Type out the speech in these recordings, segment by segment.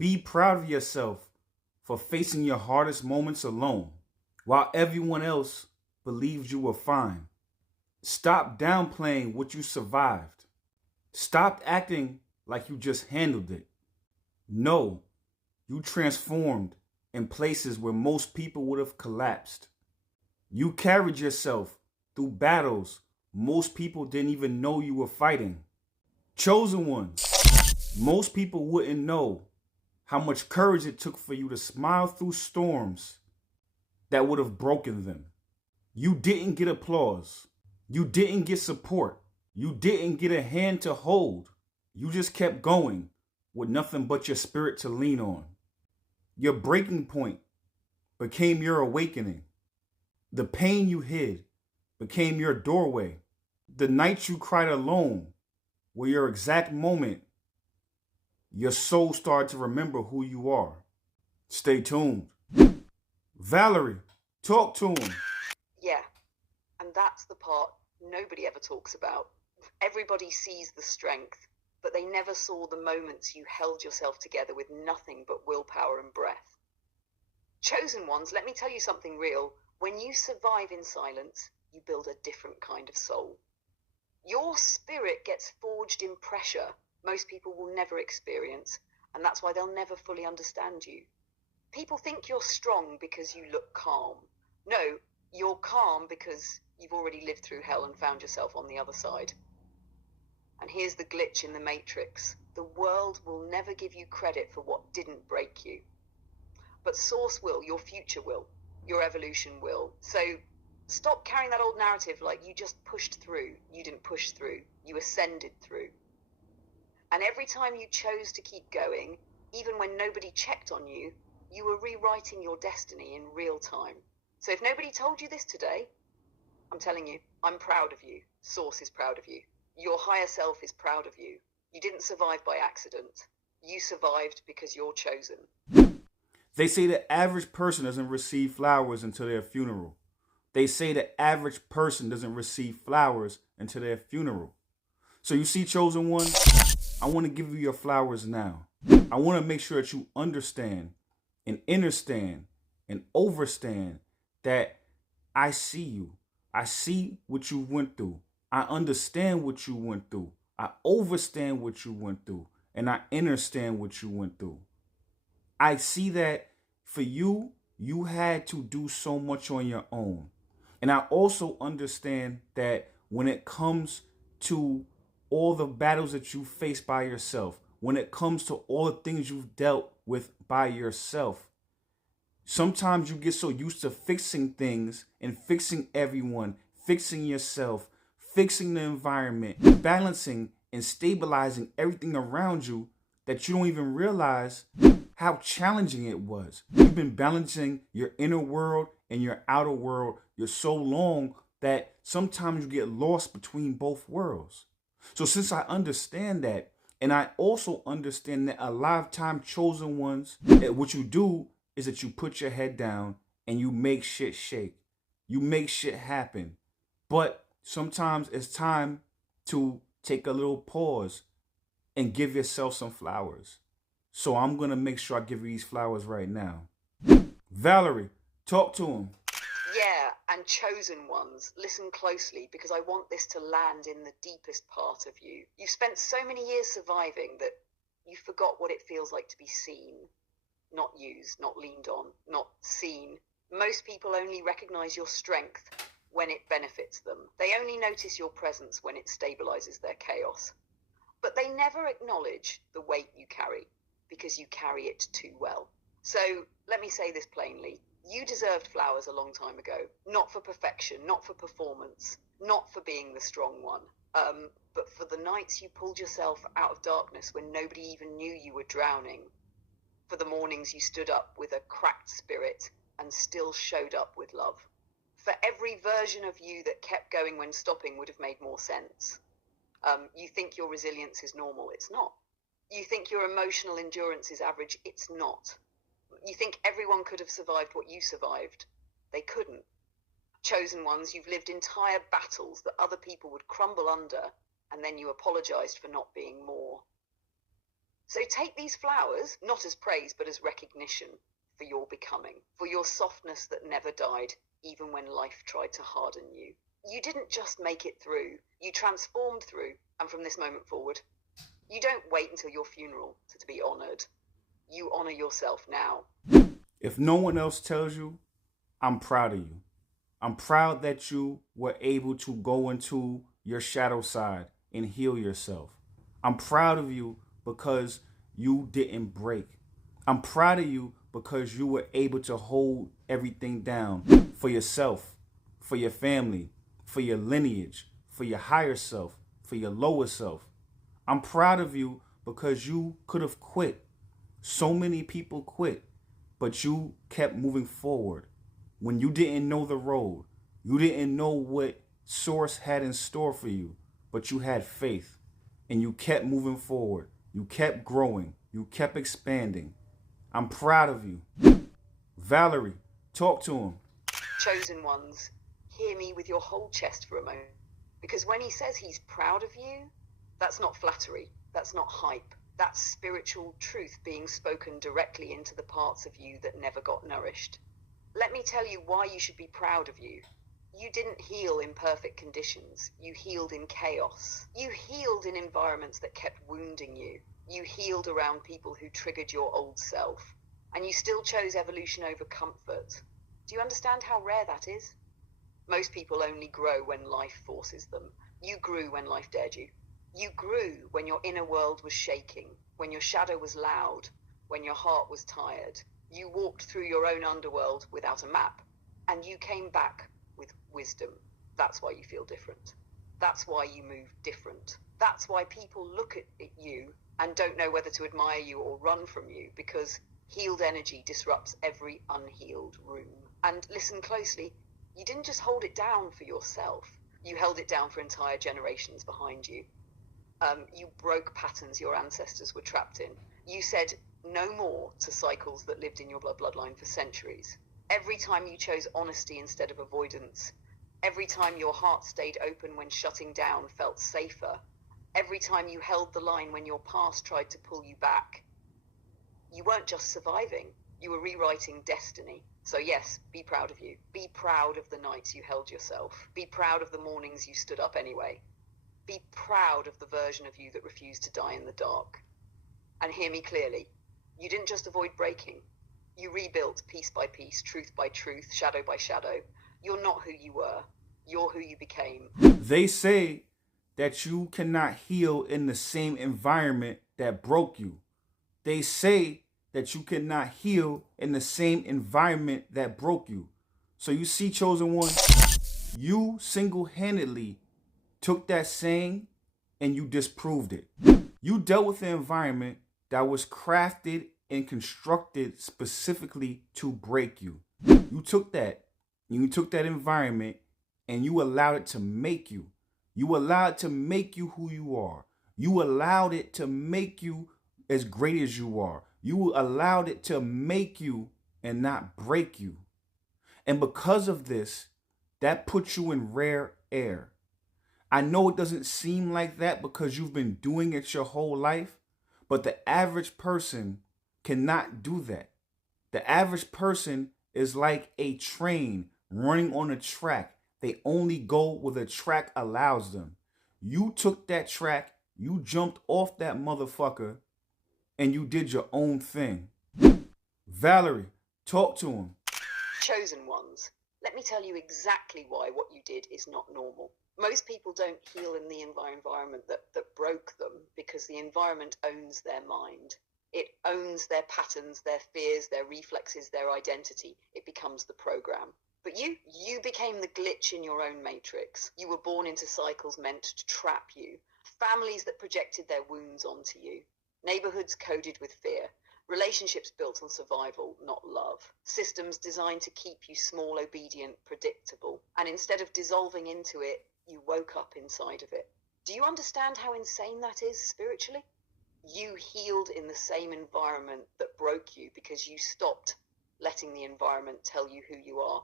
Be proud of yourself for facing your hardest moments alone, while everyone else believes you were fine. Stop downplaying what you survived. Stop acting like you just handled it. No, you transformed in places where most people would have collapsed. You carried yourself through battles most people didn't even know you were fighting. Chosen ones, most people wouldn't know how much courage it took for you to smile through storms that would have broken them. You didn't get applause. You didn't get support. You didn't get a hand to hold. You just kept going with nothing but your spirit to lean on. Your breaking point became your awakening. The pain you hid became your doorway. The nights you cried alone were your exact moment your soul started to remember who you are. Stay tuned. Valerie, talk to him. Yeah, and that's the part nobody ever talks about. Everybody sees the strength, but they never saw the moments you held yourself together with nothing but willpower and breath. Chosen ones, let me tell you something real. When you survive in silence, you build a different kind of soul. Your spirit gets forged in pressure most people will never experience, and that's why they'll never fully understand you. People think you're strong because you look calm. No, you're calm because you've already lived through hell and found yourself on the other side. And here's the glitch in the matrix. The world will never give you credit for what didn't break you. But Source will, your future will, your evolution will. So stop carrying that old narrative like you just pushed through. You didn't push through, you ascended through. And every time you chose to keep going, even when nobody checked on you, you were rewriting your destiny in real time. So if nobody told you this today, I'm telling you, I'm proud of you. Source is proud of you. Your higher self is proud of you. You didn't survive by accident. You survived because you're chosen. They say the average person doesn't receive flowers until their funeral. They say the average person doesn't receive flowers until their funeral. So you see, chosen one, I want to give you your flowers now. I want to make sure that you understand and understand and overstand that I see you. I see what you went through. I understand what you went through. I overstand what you went through. And I understand what you went through. I see that for you, you had to do so much on your own. And I also understand that when it comes to all the battles that you face by yourself, when it comes to all the things you've dealt with by yourself, sometimes you get so used to fixing things and fixing everyone, fixing yourself, fixing the environment, balancing and stabilizing everything around you that you don't even realize how challenging it was. You've been balancing your inner world and your outer world for so long that sometimes you get lost between both worlds. So since I understand that, and I also understand that a lot of time chosen ones, what you do is that you put your head down and you make shit shake. You make shit happen. But sometimes it's time to take a little pause and give yourself some flowers. So I'm going to make sure I give you these flowers right now. Valerie, talk to him. Yeah, and chosen ones, listen closely because I want this to land in the deepest part of you. You've spent so many years surviving that you forgot what it feels like to be seen, not used, not leaned on, not seen. Most people only recognize your strength when it benefits them. They only notice your presence when it stabilizes their chaos. But they never acknowledge the weight you carry because you carry it too well. So let me say this plainly. You deserved flowers a long time ago, not for perfection, not for performance, not for being the strong one, but for the nights you pulled yourself out of darkness when nobody even knew you were drowning, for the mornings you stood up with a cracked spirit and still showed up with love, for every version of you that kept going when stopping would have made more sense. You think your resilience is normal, it's not. You think your emotional endurance is average, it's not. You think everyone could have survived what you survived. They couldn't. Chosen ones, you've lived entire battles that other people would crumble under, and then you apologized for not being more. So take these flowers, not as praise, but as recognition for your becoming, for your softness that never died, even when life tried to harden you. You didn't just make it through, you transformed through, and from this moment forward, you don't wait until your funeral to be honored. You honor yourself now. If no one else tells you, I'm proud of you. I'm proud that you were able to go into your shadow side and heal yourself. I'm proud of you because you didn't break. I'm proud of you because you were able to hold everything down for yourself, for your family, for your lineage, for your higher self, for your lower self. I'm proud of you because you could have quit. So many people quit, but you kept moving forward. When you didn't know the road, you didn't know what Source had in store for you, but you had faith and you kept moving forward. You kept growing. You kept expanding. I'm proud of you. Valerie, talk to him. Chosen ones, hear me with your whole chest for a moment. Because when he says he's proud of you, that's not flattery, that's not hype. That's spiritual truth being spoken directly into the parts of you that never got nourished. Let me tell you why you should be proud of you. You didn't heal in perfect conditions. You healed in chaos. You healed in environments that kept wounding you. You healed around people who triggered your old self. And you still chose evolution over comfort. Do you understand how rare that is? Most people only grow when life forces them. You grew when life dared you. You grew when your inner world was shaking, when your shadow was loud, when your heart was tired. You walked through your own underworld without a map, and you came back with wisdom. That's why you feel different. That's why you move different. That's why people look at you and don't know whether to admire you or run from you, because healed energy disrupts every unhealed room. And listen closely, you didn't just hold it down for yourself. You held it down for entire generations behind you. You broke patterns your ancestors were trapped in. You said no more to cycles that lived in your bloodline for centuries. Every time you chose honesty instead of avoidance, every time your heart stayed open when shutting down felt safer, every time you held the line when your past tried to pull you back, you weren't just surviving, you were rewriting destiny. So yes, be proud of you. Be proud of the nights you held yourself. Be proud of the mornings you stood up anyway. Be proud of the version of you that refused to die in the dark. And hear me clearly. You didn't just avoid breaking. You rebuilt piece by piece, truth by truth, shadow by shadow. You're not who you were. You're who you became. They say that you cannot heal in the same environment that broke you. They say that you cannot heal in the same environment that broke you. So you see, Chosen One, you single-handedly took that saying and you disproved it. You dealt with an environment that was crafted and constructed specifically to break you. You took that environment and you allowed it to make you. You allowed it to make you who you are. You allowed it to make you as great as you are. You allowed it to make you and not break you. And because of this, that puts you in rare air. I know it doesn't seem like that because you've been doing it your whole life, but the average person cannot do that. The average person is like a train running on a track. They only go where the track allows them. You took that track, you jumped off that motherfucker, and you did your own thing. Valerie, talk to him. Chosen ones, let me tell you exactly why what you did is not normal. Most people don't heal in the environment that broke them because the environment owns their mind. It owns their patterns, their fears, their reflexes, their identity. It becomes the program. But you became the glitch in your own matrix. You were born into cycles meant to trap you. Families that projected their wounds onto you. Neighborhoods coded with fear. Relationships built on survival, not love. Systems designed to keep you small, obedient, predictable. And instead of dissolving into it, you woke up inside of it. Do you understand how insane that is spiritually? You healed in the same environment that broke you because you stopped letting the environment tell you who you are.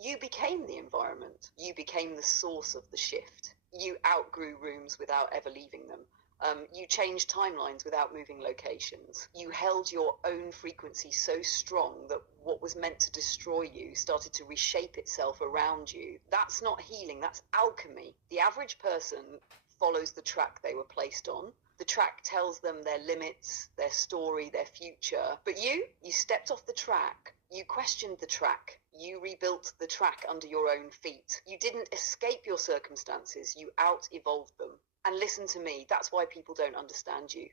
You became the environment. You became the source of the shift. You outgrew rooms without ever leaving them. You changed timelines without moving locations. You held your own frequency so strong that what was meant to destroy you started to reshape itself around you. That's not healing, that's alchemy. The average person follows the track they were placed on. The track tells them their limits, their story, their future. But you stepped off the track. You questioned the track. You rebuilt the track under your own feet. You didn't escape your circumstances. You out-evolved them. And listen to me, that's why people don't understand you.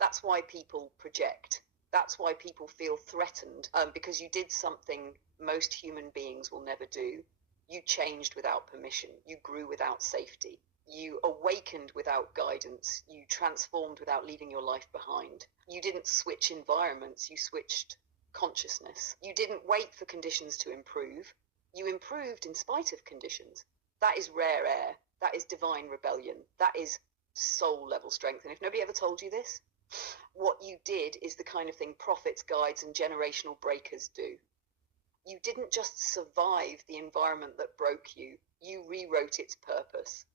That's why people project. That's why people feel threatened, because you did something most human beings will never do. You changed without permission. You grew without safety. You awakened without guidance. You transformed without leaving your life behind. You didn't switch environments. You switched consciousness. You didn't wait for conditions to improve. You improved in spite of conditions. That is rare air. That is divine rebellion. That is soul level strength. And if nobody ever told you this, what you did is the kind of thing prophets, guides, and generational breakers do. You didn't just survive the environment that broke you. You rewrote its purpose.